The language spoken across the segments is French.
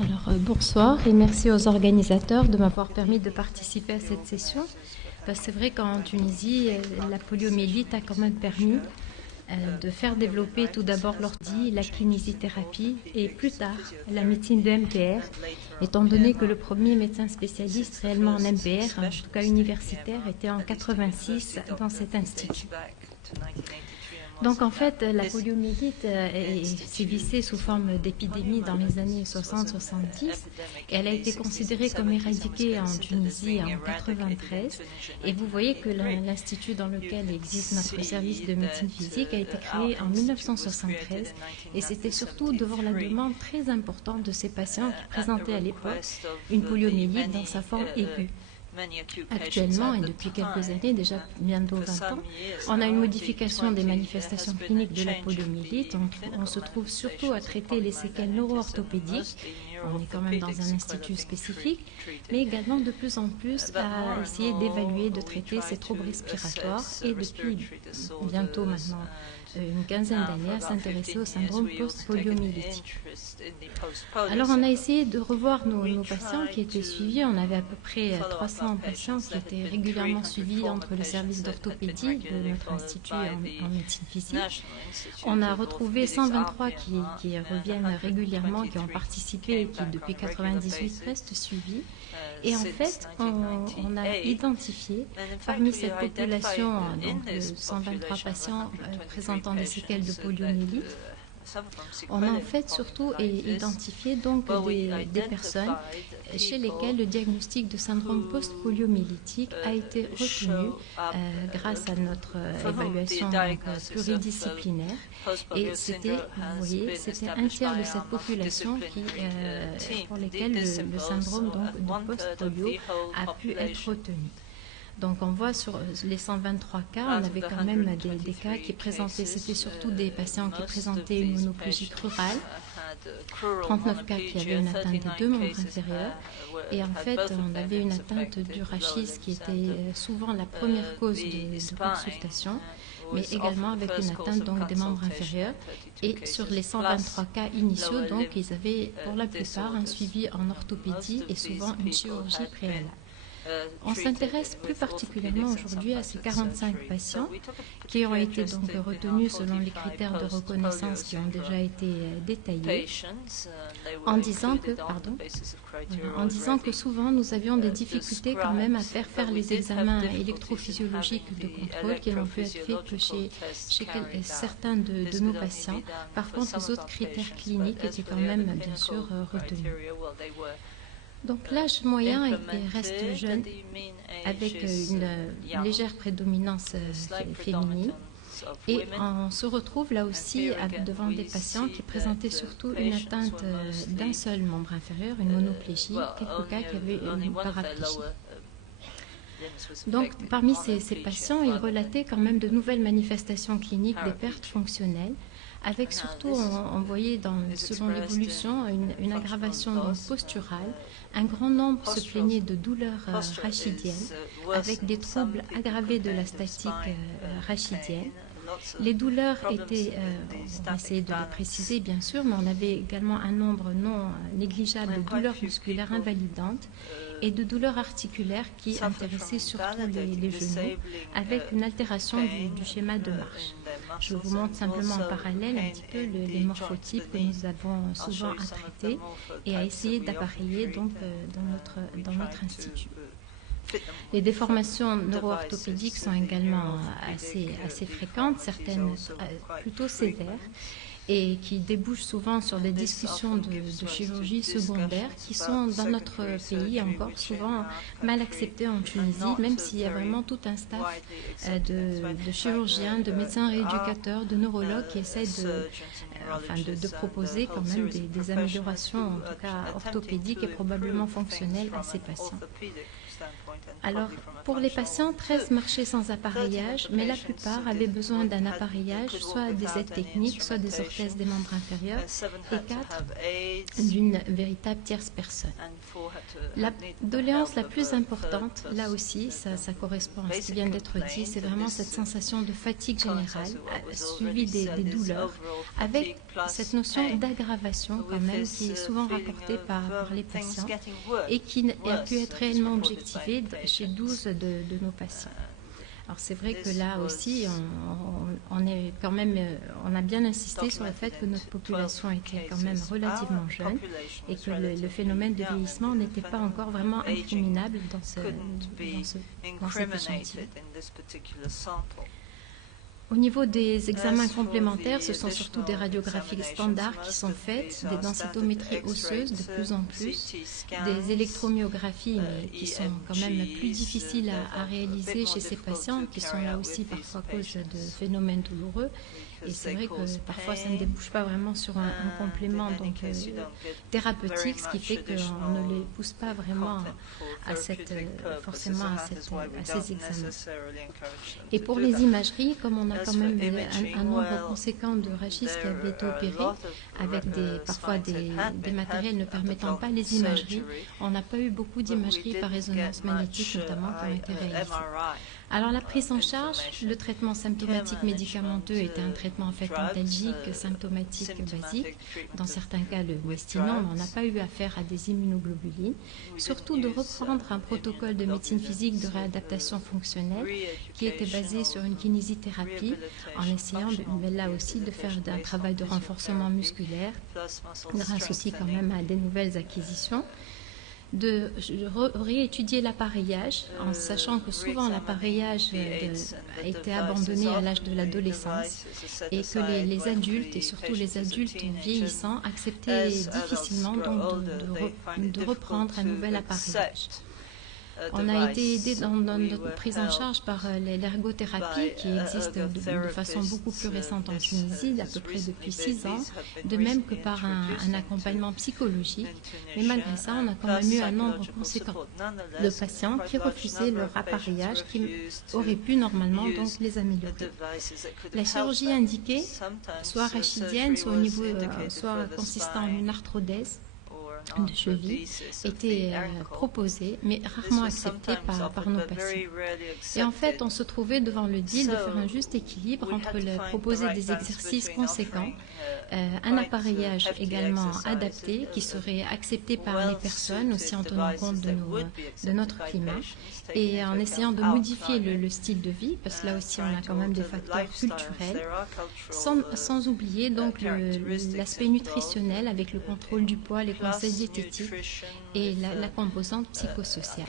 Bonsoir et merci aux organisateurs de m'avoir permis de participer à cette session. C'est vrai qu'en Tunisie, la poliomyélite a quand même permis de faire développer tout d'abord l'ordi, la kinésithérapie et plus tard la médecine de MPR, étant donné que le premier médecin spécialiste réellement en MPR, en tout cas universitaire, était en 86 dans cet institut. Donc en fait, la poliomyélite s'est vissée sous forme d'épidémie dans les années 60-70 et elle a été considérée comme éradiquée en Tunisie en 93. Et vous voyez que l'institut dans lequel existe notre service de médecine physique a été créé en 1973 et c'était surtout devant la demande très importante de ces patients qui présentaient à l'époque une poliomyélite dans sa forme aiguë. Actuellement, et depuis quelques années, déjà bientôt 20 ans, on a une modification des manifestations cliniques de la poliomyélite. On se trouve surtout à traiter les séquelles neuro-orthopédiques. On est quand même dans un institut spécifique, mais également de plus en plus à essayer d'évaluer, de traiter ces troubles respiratoires et depuis bientôt maintenant une quinzaine d'années à s'intéresser au syndrome post-poliomyélitique. Alors on a essayé de revoir nos patients qui étaient suivis. On avait à peu près 300 patients qui étaient régulièrement suivis entre le service d'orthopédie de notre institut en médecine physique. On a retrouvé 123 qui reviennent régulièrement, qui ont participé et qui depuis 1998 restent suivis. Et en fait, on a identifié parmi cette population donc, de 123 patients présentant des séquelles de poliomyélite, on a en fait surtout identifié donc des personnes chez lesquelles le diagnostic de syndrome post-poliomyélitique a été retenu grâce à notre évaluation pluridisciplinaire. Et c'était, vous voyez, c'était un tiers de cette population pour lesquelles le syndrome donc, de post-polio a pu être retenu. Donc on voit sur les 123 cas, on avait quand même des cas qui présentaient, c'était surtout des patients qui présentaient une monoplégie crurale, 39 cas qui avaient une atteinte des deux membres inférieurs, et en fait on avait une atteinte du rachis qui était souvent la première cause de consultation, mais également avec une atteinte donc, des membres inférieurs. Et sur les 123 cas initiaux, donc, ils avaient pour la plupart un suivi en orthopédie et souvent une chirurgie préalable. On s'intéresse plus particulièrement aujourd'hui à ces 45 patients qui ont été donc retenus selon les critères de reconnaissance qui ont déjà été détaillés, en disant que souvent nous avions des difficultés quand même à faire les examens électrophysiologiques de contrôle qui n'ont pu être faits que chez certains de nos patients. Par contre, les autres critères cliniques étaient quand même bien sûr retenus. Donc l'âge moyen reste jeune, avec une légère prédominance féminine. Et on se retrouve là aussi devant des patients qui présentaient surtout une atteinte d'un seul membre inférieur, une monoplégie, quelques cas qui avaient une paraplégie. Donc parmi ces patients, ils relataient quand même de nouvelles manifestations cliniques des pertes fonctionnelles, avec surtout, on voyait selon l'évolution une aggravation donc, posturale. Un grand nombre se plaignaient de douleurs rachidiennes, avec des troubles aggravés de la statique rachidienne. Les douleurs étaient, on va essayer de les préciser bien sûr, mais on avait également un nombre non négligeable de douleurs musculaires invalidantes et de douleurs articulaires qui intéressaient surtout les genoux, avec une altération du schéma de marche. Je vous montre simplement en parallèle un petit peu les morphotypes que nous avons souvent à traiter et à essayer d'appareiller donc dans notre institut. Les déformations neuro-orthopédiques sont également assez fréquentes, certaines plutôt sévères, et qui débouchent souvent sur des discussions de chirurgie secondaire qui sont dans notre pays encore souvent mal acceptées en Tunisie, même s'il y a vraiment tout un staff de chirurgiens, de médecins rééducateurs, de neurologues qui essaient de proposer quand même des améliorations, en tout cas orthopédiques et probablement fonctionnelles à ces patients. Alors, pour les patients, 13 marchaient sans appareillage, mais la plupart avaient besoin d'un appareillage, soit des aides techniques, soit des orthèses des membres inférieurs, et 4 d'une véritable tierce personne. La doléance la plus importante, là aussi, ça correspond à ce qui vient d'être dit, c'est vraiment cette sensation de fatigue générale, suivie des douleurs, avec cette notion d'aggravation quand même qui est souvent rapportée par les patients et qui a pu être réellement objectivée chez 12 de nos patients. Alors c'est vrai que là aussi, on a bien insisté sur le fait que notre population était quand même relativement jeune et que le phénomène de vieillissement n'était pas encore vraiment incriminable dans cet échantillon. Au niveau des examens complémentaires, ce sont surtout des radiographies standards qui sont faites, des densitométries osseuses de plus en plus, des électromyographies mais qui sont quand même plus difficiles à réaliser chez ces patients, qui sont là aussi parfois à cause de phénomènes douloureux. Et c'est vrai que parfois ça ne débouche pas vraiment sur un complément thérapeutique, ce qui fait qu'on ne les pousse pas vraiment forcément à ces examens. Et pour les imageries, comme on a quand même un nombre conséquent de rachis qui avaient été opérés, avec parfois des matériels ne permettant pas les imageries, on n'a pas eu beaucoup d'imageries par résonance magnétique notamment qui ont été réalisées. Alors la prise en charge, le traitement symptomatique médicamenteux était un traitement en fait antalgique, symptomatique basique. Dans certains cas, le Westinone, on n'a pas eu affaire à des immunoglobulines. Surtout de reprendre un protocole de médecine physique de réadaptation fonctionnelle qui était basé sur une kinésithérapie en essayant là aussi de faire un travail de renforcement musculaire grâce aussi quand même à des nouvelles acquisitions. De réétudier l'appareillage en sachant que souvent l'appareillage a été abandonné à l'âge de l'adolescence et que les adultes et surtout les adultes vieillissants acceptaient difficilement donc de reprendre un nouvel appareillage. On a été aidé dans notre prise en charge par l'ergothérapie qui existe de façon beaucoup plus récente en Tunisie, à peu près depuis 6 ans, de même que par un accompagnement psychologique. Mais malgré ça, on a quand même eu un nombre conséquent de patients qui refusaient leur appareillage qui aurait pu normalement donc les améliorer. La chirurgie indiquée, soit rachidienne, soit au niveau, soit consistant en une arthrodèse de cheville était proposée mais rarement acceptée par nos patients. Et en fait, on se trouvait devant le deal de faire un juste équilibre entre proposer des exercices conséquents, un appareillage également adapté qui serait accepté par les personnes aussi en tenant compte de notre climat et en essayant de modifier le style de vie parce que là aussi on a quand même des facteurs culturels sans oublier donc l'aspect nutritionnel avec le contrôle du poids, les conseils diététiques et la composante psychosociale.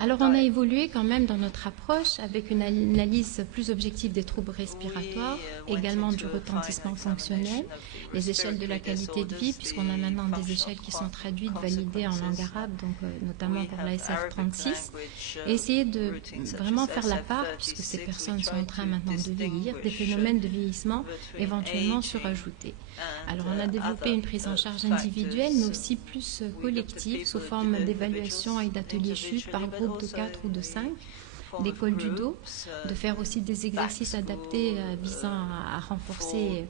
Alors on a évolué quand même dans notre approche avec une analyse plus objective des troubles respiratoires, également du retentissement fonctionnel, les échelles de la qualité de vie, puisqu'on a maintenant des échelles qui sont traduites, validées en langue arabe, donc notamment pour la SF36, et essayer de vraiment faire la part, puisque ces personnes sont en train maintenant de vieillir, des phénomènes de vieillissement éventuellement surajoutés. Alors on a développé une prise en charge individuelle, mais aussi plus collective, sous forme d'évaluation et d'ateliers chutes par groupe de 4 ou de 5, d'école du dos, de faire aussi des exercices adaptés visant à renforcer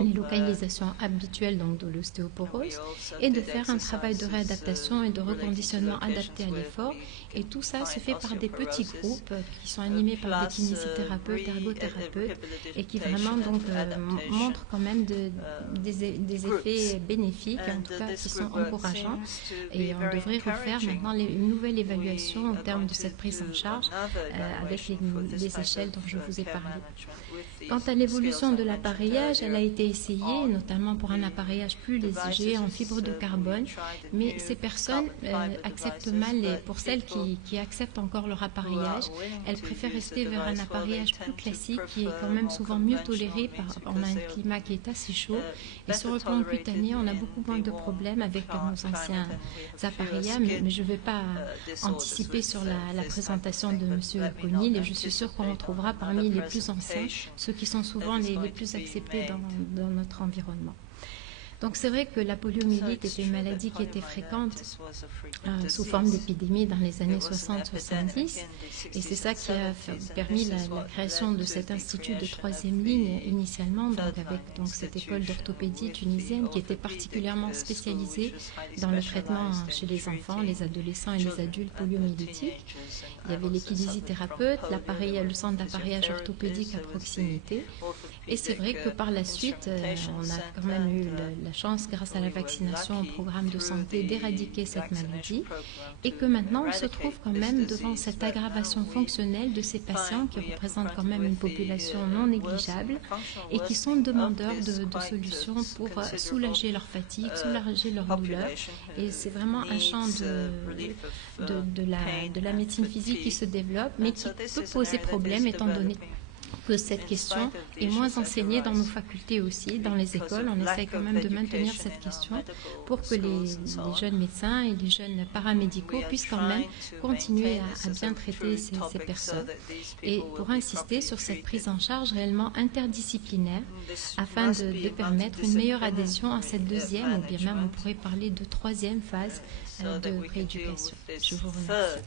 les localisations habituelles donc de l'ostéoporose et de faire un travail de réadaptation et de reconditionnement adapté à l'effort. Et tout ça se fait par des petits groupes qui sont animés par des kinésithérapeutes, ergothérapeutes et qui vraiment donc montrent quand même des effets bénéfiques, en tout cas qui sont encourageants. Et on devrait refaire maintenant une nouvelle évaluation au terme de cette prise en charge avec les échelles dont je vous ai parlé. Quant à l'évolution de l'appareillage, elle a été essayée, notamment pour un appareillage plus léger en fibre de carbone, mais ces personnes acceptent mal, pour celles qui acceptent encore leur appareillage, elles préfèrent rester vers un appareillage plus classique qui est quand même souvent mieux toléré, on a un climat qui est assez chaud, et sur le plan cutané, on a beaucoup moins de problèmes avec nos anciens appareillages, mais je ne vais pas anticiper sur la présentation de M. Conil, et je suis sûre qu'on retrouvera parmi les plus anciens, ceux qui sont souvent les plus acceptés dans notre environnement. Donc c'est vrai que la poliomyélite était une maladie qui était fréquente sous forme d'épidémie dans les années 60-70 et c'est ça qui a permis la création de cet institut de 3e ligne initialement, donc avec cette école d'orthopédie tunisienne qui était particulièrement spécialisée dans le traitement chez les enfants, les adolescents et les adultes poliomyélitiques. Il y avait les kinésithérapeutes, le centre d'appareillage orthopédique à proximité Et c'est vrai que par la suite, on a quand même eu la chance, grâce à la vaccination, au programme de santé, d'éradiquer cette maladie et que maintenant on se trouve quand même devant cette aggravation fonctionnelle de ces patients qui représentent quand même une population non négligeable et qui sont demandeurs de solutions pour soulager leur fatigue, soulager leur douleur. Et c'est vraiment un champ de la médecine physique qui se développe, mais qui peut poser problème étant donné que cette question est moins enseignée dans nos facultés aussi, dans les écoles. On essaie quand même de maintenir cette question pour que les jeunes médecins et les jeunes paramédicaux puissent quand même continuer à bien traiter ces personnes. Et pour insister sur cette prise en charge réellement interdisciplinaire afin de permettre une meilleure adhésion à cette deuxième, ou bien même on pourrait parler de troisième phase de rééducation. Je vous remercie.